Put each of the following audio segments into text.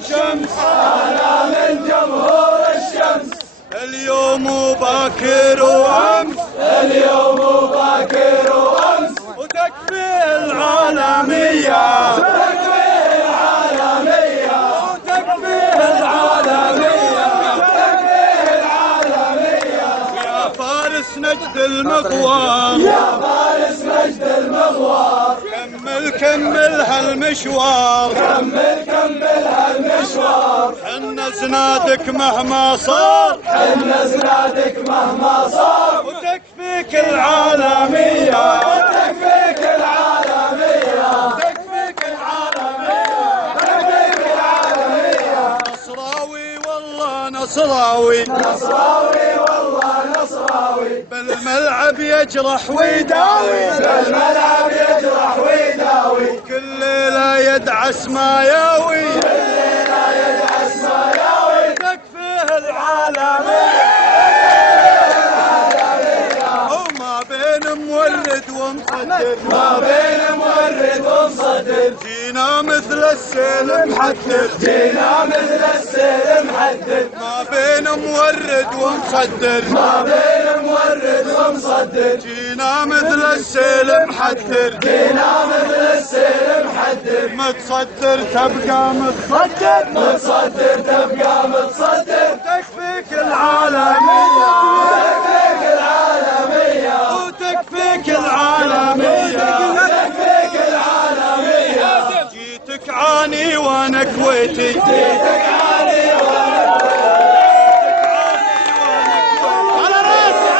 شمس أنا من جمهور الشمس، اليوم باكر وأمس، اليوم باكر وأمس، وتكفي العالمية، وتكفي العالمية، وتكفي العالمية، وتكفي العالمية. يا فارس نجد المغوار، يا فارس نجد المغوار، كمل هالمشوار، كمل هالمشوار. حنا زنادك مهما صار، حنا زنادك مهما صار، وتكفيك العالمية، وتكفيك العالمية، وتكفيك العالمية، وتكفيك العالمية. نصراوي والله نصراوي، نصراوي والله نصراوي، بالملعب يجرح ويداوي، بالملعب يجرح ويداوي، وكل ليلة يدعس ما ياوي، كل ليلة يدعس ما ياوي. تكفيه العالمية، وما بين مورد ومصدر، ما بين مورد ومصدر، جينا مثل السيل محدد، جينا مثل السيل محدد. ما بين مورد ومصدر، ما بين مورد ومصدر، جينا مثل السيل محدر، جينا مثل السيل محدر. متصدر تبقى متصدر، متصدر تبقى متصدر، تكفيك العالمية، تكفيك العالمية، وتكفيك العالمية، تكفيك العالمية. جيتك عاني وانا كويتي، جيتك عاني وانا كويتي، على راسي،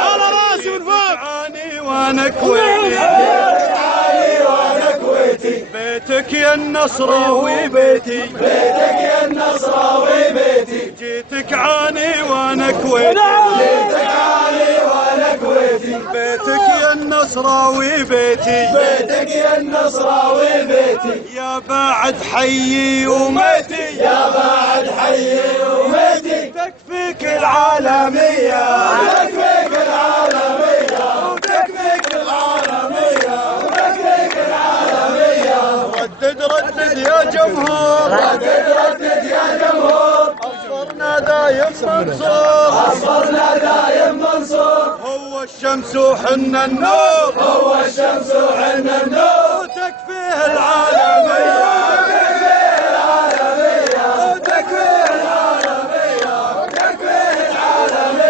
على راسي من فوق. عاني وانا كويتي، عاني وانا كويتي، بيتك يا النصراوي بيتي، بيتك يا النصراوي بيتي. جيتك عاني وانا كويتي، جيتك عاني وانا كويتي، بيتك يا النصراوي بيتي، بيتك يا النصراوي بيتي. يا بعد حيي وميتي، يا بعد حيي وميتي، تكفيك العالمية، تكفيك العالمية، وتكفيك العالمية، وتكفيك العالمية. ردد يا جمهور، ردد يا جمهور، أصفرنا دايم منصور، أصفرنا دايم منصور. هو الشمس وحنا النور، هو الشمس وحنا النور، وتكفيه العالم.